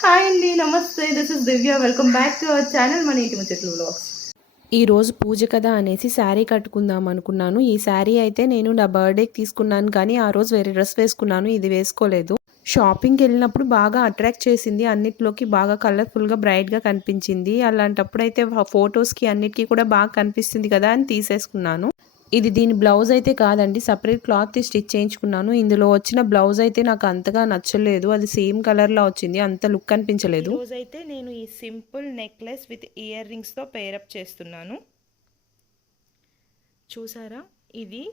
Hi అండి, నమస్తే. This is Divya. Welcome back to our channel మన ఇంటి ముచ్చట్లు వ్లాగ్స్. ఈరోజు పూజ కదా అనేసి శారీ కట్టుకుందాం అనుకున్నాను. ఈ శారీ అయితే నేను నా బర్త్డేకి తీసుకున్నాను, కానీ ఆ రోజు వేరే డ్రెస్ వేసుకున్నాను, ఇది వేసుకోలేదు. షాపింగ్కి వెళ్ళినప్పుడు బాగా అట్రాక్ట్ చేసింది, అన్నిట్లోకి బాగా కలర్ఫుల్గా బ్రైట్గా కనిపించింది. అలాంటప్పుడు అయితే ఫొటోస్కి అన్నిటికీ కూడా బాగా కనిపిస్తుంది కదా అని తీసేసుకున్నాను. ఇది దీని బ్లౌజ్ అయితే కాదండి, సపరేట్ క్లాత్ స్టిచ్ చేయించుకున్నాను. ఇందులో వచ్చిన బ్లౌజ్ అయితే నాకు అంతగా నచ్చలేదు, అది సేమ్ కలర్లో వచ్చింది, అంత లుక్ అనిపించలేదు. ఈరోజు అయితే నేను ఈ సింపుల్ నెక్లెస్ విత్ ఇయర్ రింగ్స్తో పేరప్ చేస్తున్నాను. చూసారా, ఇది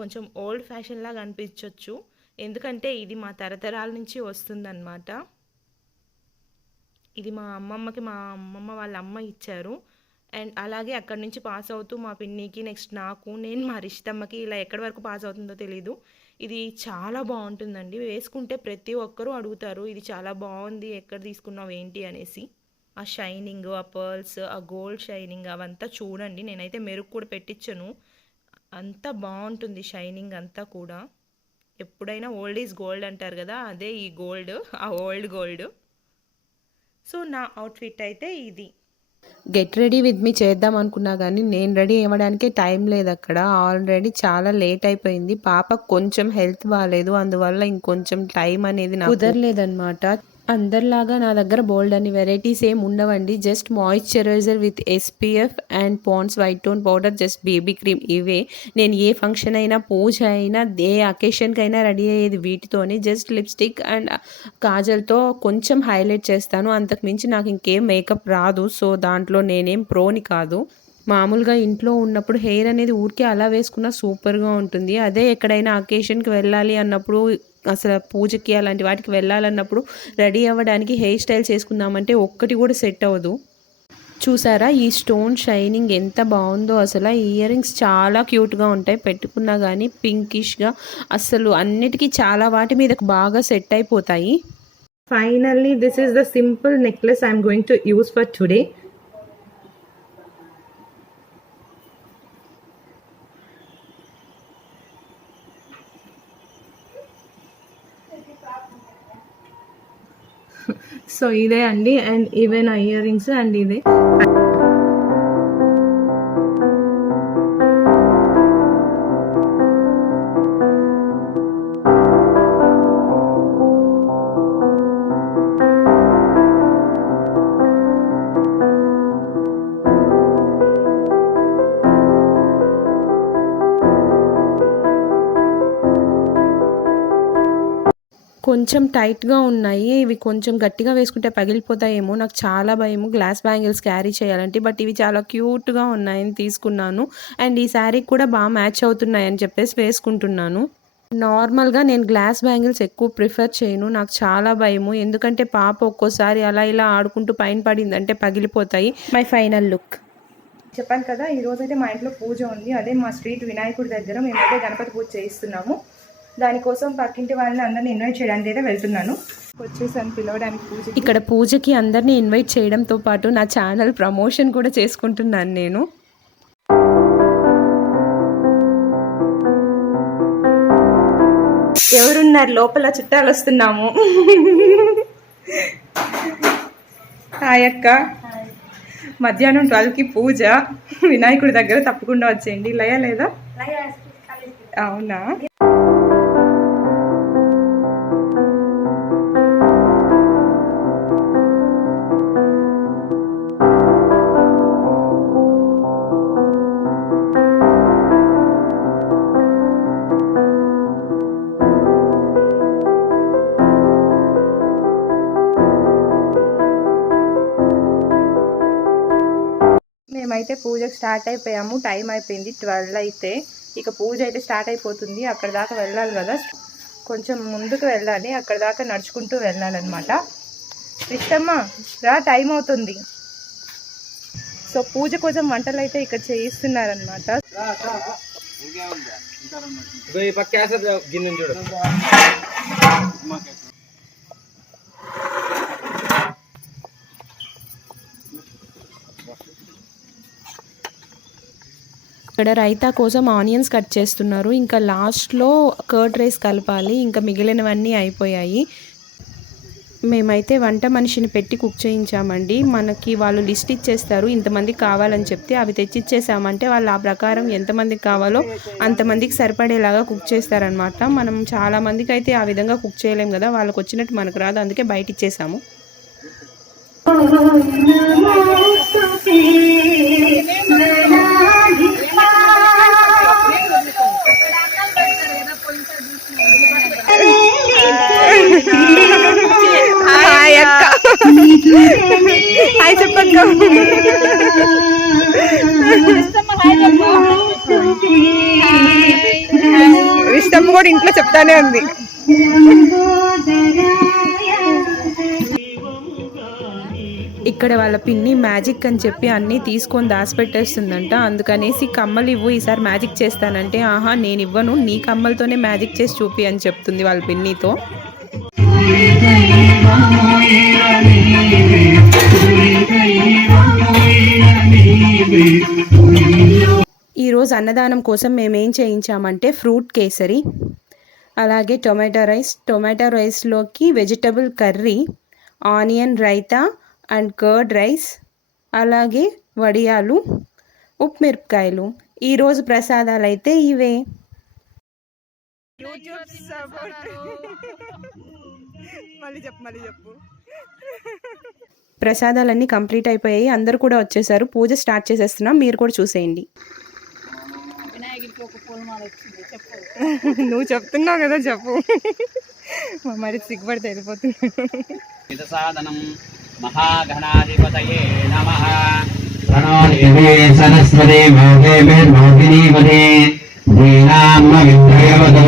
కొంచెం ఓల్డ్ ఫ్యాషన్ లాగా అనిపించవచ్చు, ఎందుకంటే ఇది మా తరతరాల నుంచి వస్తుందన్నమాట. ఇది మా అమ్మమ్మ వాళ్ళ అమ్మ ఇచ్చారు. అండ్ అలాగే అక్కడి నుంచి పాస్ అవుతూ మా పిన్నికి, నెక్స్ట్ నాకు, నేను మా రిషితమ్మకి, ఇలా ఎక్కడి వరకు పాస్ అవుతుందో తెలీదు. ఇది చాలా బాగుంటుందండి, వేసుకుంటే ప్రతి ఒక్కరూ అడుగుతారు ఇది చాలా బాగుంది, ఎక్కడ తీసుకున్నావు ఏంటి అనేసి. ఆ షైనింగ్, ఆ పర్ల్స్, ఆ గోల్డ్ షైనింగ్ అవంతా చూడండి. నేనైతే మెరుగు కూడా పెట్టించను, అంతా బాగుంటుంది షైనింగ్ అంతా కూడా. ఎప్పుడైనా ఓల్డ్ ఈజ్ గోల్డ్ అంటారు కదా, అదే ఈ గోల్డ్, ఆ ఓల్డ్ గోల్డ్. సో నా అవుట్ఫిట్ అయితే ఇది. గెట్ రెడీ విత్ మీ చేద్దాం అనుకున్నా కానీ నేను రెడీ అవ్వడానికే టైం లేదు. అక్కడ ఆల్రెడీ చాలా లేట్ అయిపోయింది. పాపకు కొంచెం హెల్త్ బాగాలేదు, అందువల్ల ఇంకొంచెం టైం అనేది నాకు కుదరలేదన్నమాట. అందరిలాగా నా దగ్గర బోల్డ్ అని వెరైటీస్ ఏమి ఉండవండి. Just moisturiser with SPF and Pond's white tone powder, just baby cream, ఇవే. నేను ఏ ఫంక్షన్ అయినా, పూజ అయినా, ఏ అకేషన్కి అయినా రెడీ అయ్యేది వీటితోనే. జస్ట్ లిప్స్టిక్ అండ్ కాజల్తో కొంచెం హైలైట్ చేస్తాను, అంతకుమించి నాకు ఇంకేం మేకప్ రాదు. సో దాంట్లో నేనేం ప్రోని కాదు. మామూలుగా ఇంట్లో ఉన్నప్పుడు హెయిర్ అనేది ఊరికే అలా వేసుకున్నా సూపర్గా ఉంటుంది. అదే ఎక్కడైనా అకేషన్కి వెళ్ళాలి అన్నప్పుడు, అసలు పూజకి అలాంటి వాటికి వెళ్ళాలన్నప్పుడు రెడీ అవ్వడానికి హెయిర్ స్టైల్ చేసుకుందామంటే ఒక్కటి కూడా సెట్ అవ్వదు. చూసారా ఈ స్టోన్ షైనింగ్ ఎంత బాగుందో అసలు. ఈ ఇయర్ రింగ్స్ చాలా క్యూట్గా ఉంటాయి, పెట్టుకున్నా కానీ పింకిష్గా, అసలు అన్నిటికీ చాలా వాటి మీద బాగా సెట్ అయిపోతాయి. Finally this is the simple necklace I'm going to use for today. So ఇదే అండి, అండ్ ఇవే నా ఇయర్ రింగ్స్, అండ్ ఇదే. కొంచెం టైట్గా ఉన్నాయి, ఇవి కొంచెం గట్టిగా వేసుకుంటే పగిలిపోతాయేమో, నాకు చాలా భయము గ్లాస్ బ్యాంగిల్స్ క్యారీ చేయాలంటే. బట్ ఇవి చాలా క్యూట్గా ఉన్నాయని తీసుకున్నాను. అండ్ ఈ శారీకి కూడా బాగా మ్యాచ్ అవుతున్నాయని చెప్పేసి వేసుకుంటున్నాను. నార్మల్గా నేను గ్లాస్ బ్యాంగిల్స్ ఎక్కువ ప్రిఫర్ చేయను, నాకు చాలా భయము. ఎందుకంటే పాప ఒక్కోసారి అలా ఇలా ఆడుకుంటూ పైన పడిందంటే పగిలిపోతాయి. My final look. చెప్పాను కదా, ఈరోజైతే మా ఇంట్లో పూజ ఉంది. అదే మా స్ట్రీట్ వినాయకుడి దగ్గర మేమైతే గణపతి పూజ చేయిస్తున్నాము. దానికోసం పక్కింటి వాళ్ళని అందరినీ ఇన్వైట్ చేయడానికి అయితే వెళ్తున్నాను. వచ్చేసాను పిలవడానికి పూజ. ఇక్కడ పూజకి అందరినీ ఇన్వైట్ చేయడంతో పాటు నా ఛానల్ ప్రమోషన్ కూడా చేసుకుంటున్నాను నేను. ఎవరున్నారు లోపల? చుట్టాలు వస్తున్నాము. హాయ్ అక్క. మధ్యాహ్నం 12కి పూజ వినాయకుడి దగ్గర, తప్పకుండా వచ్చేయండి. లయ లేదా? అవునా. మేమైతే పూజకు స్టార్ట్ అయిపోయాము, టైం అయిపోయింది 12 అయితే. ఇక పూజ అయితే స్టార్ట్ అయిపోతుంది. అక్కడ దాకా వెళ్ళాలి కదా, కొంచెం ముందుకు వెళ్ళాలి, అక్కడ దాకా నడుచుకుంటూ వెళ్ళాలన్నమాట. ఇష్టమ్మ రా, టైం అవుతుంది. సో పూజ కోసం వంటలు అయితే ఇక్కడ చేయిస్తున్నారనమాట. ఇక్కడ రైతా కోసం ఆనియన్స్ కట్ చేస్తున్నారు. ఇంకా లాస్ట్లో కర్డ్ రైస్ కలపాలి. ఇంకా మిగిలినవన్నీ అయిపోయాయి. మేమైతే వంట మనిషిని పెట్టి కుక్ చేయించామండి. మనకి వాళ్ళు లిస్ట్ ఇచ్చేస్తారు, ఇంతమందికి కావాలని చెప్తే అవి తెచ్చిచ్చేసామంటే వాళ్ళు ఆ ప్రకారం ఎంతమందికి కావాలో అంతమందికి సరిపడేలాగా కుక్ చేస్తారనమాట. మనం చాలా మందికి అయితే ఆ విధంగా కుక్ చేయలేం కదా, వాళ్ళకి వచ్చినట్టు మనకు రాదు, అందుకే బయట ఇచ్చేసాము. హాయ్ చెప్పక్క. ఇష్టం కూడా ఇంట్లో చెప్తానే ఉంది. ఇక్కడ వాళ్ళ పిన్ని మ్యాజిక్ అని చెప్పి అన్నీ తీసుకొని దాచిపెట్టేస్తుందంట. అందుకనేసి కమ్మలు ఇవ్వు, ఈసారి మ్యాజిక్ చేస్తానంటే ఆహా నేను ఇవ్వను, నీ కమ్మలతోనే మ్యాజిక్ చేసి చూపి అని చెప్తుంది వాళ్ళ పిన్నితో. ఈరోజు అన్నదానం కోసం మేమేం చేయించామంటే ఫ్రూట్ కేసరి, అలాగే టొమాటో రైస్లోకి vegetable curry, onion raita and curd rice, అలాగే వడియాలు, ఉప్పుమిరపకాయలు. ఈరోజు ప్రసాదాలు అయితే ఇవే. ప్రసాదాలన్నీ కంప్లీట్ అయిపోయాయి, అందరూ కూడా వచ్చేసారు. పూజ స్టార్ట్ చేసేస్తున్నాం, మీరు కూడా చూసేయండి. నువ్వు చెప్తున్నావు కదా చెప్పు, మరి సిగ్గుపడితే వెళ్ళిపోతున్నా. సాధనం మహాగణాధిపతయే నమః. ప్రణో దేవే సరస్వతి మోహినీపదే శ్రీరామ విద్రయవదో.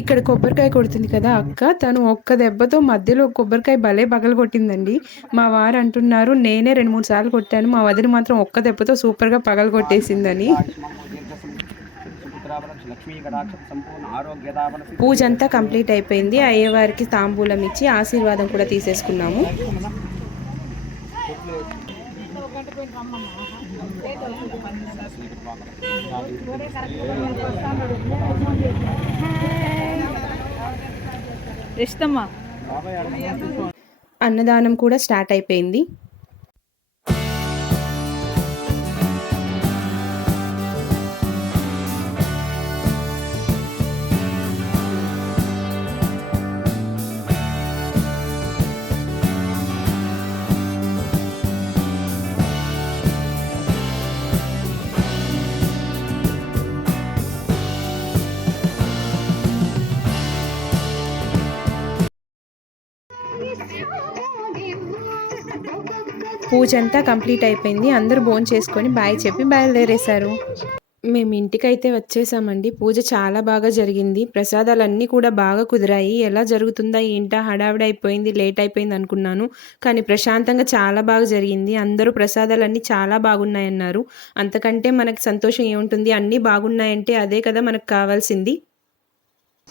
ఇక్కడ కొబ్బరికాయ కొడుతుంది కదా అక్క, తను ఒక్క దెబ్బతో మధ్యలో కొబ్బరికాయ భలే పగలగొట్టిందండి. మా వారు అంటున్నారు నేనే 2-3 సార్లు కొట్టాను, మా వదిన మాత్రం ఒక్క దెబ్బతో సూపర్గా పగలగొట్టేసిందని. పూజ అంతా కంప్లీట్ అయిపోయింది. అయ్యవారికి తాంబూలం ఇచ్చి ఆశీర్వాదం కూడా తీసేసుకున్నాము. అన్నదానం కూడా స్టార్ట్ అయిపోయింది. పూజ అంతా కంప్లీట్ అయిపోయింది. అందరూ భోంచేసుకొని బాయ్ చెప్పి బయలుదేరేశారు. మేము ఇంటికైతే వచ్చేసామండి. పూజ చాలా బాగా జరిగింది. ప్రసాదాలన్నీ కూడా బాగా కుదిరాయి. ఎలా జరుగుతుందా ఏంటా హడావిడి అయిపోయింది, లేట్ అయిపోయింది అనుకున్నాను, కానీ ప్రశాంతంగా చాలా బాగా జరిగింది. అందరూ ప్రసాదాలన్నీ చాలా బాగున్నాయన్నారు. అంతకంటే మనకు సంతోషం ఏముంటుంది, అన్నీ బాగున్నాయంటే అదే కదా మనకు కావాల్సింది.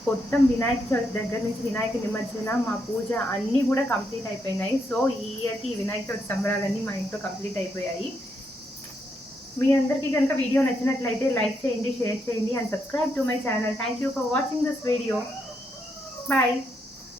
మొత్తం వినాయక చవితి దగ్గర నుంచి వినాయక నిమజ్జన మా పూజ అన్నీ కూడా కంప్లీట్ అయిపోయినాయి. సో ఈ ఇయర్కి వినాయక చవితి సంబరాలన్నీ మా ఇంట్లో కంప్లీట్ అయిపోయాయి. మీ అందరికీ కనుక వీడియో నచ్చినట్లయితే లైక్ చేయండి, షేర్ చేయండి and subscribe to my channel. Thank you for watching this video. Bye.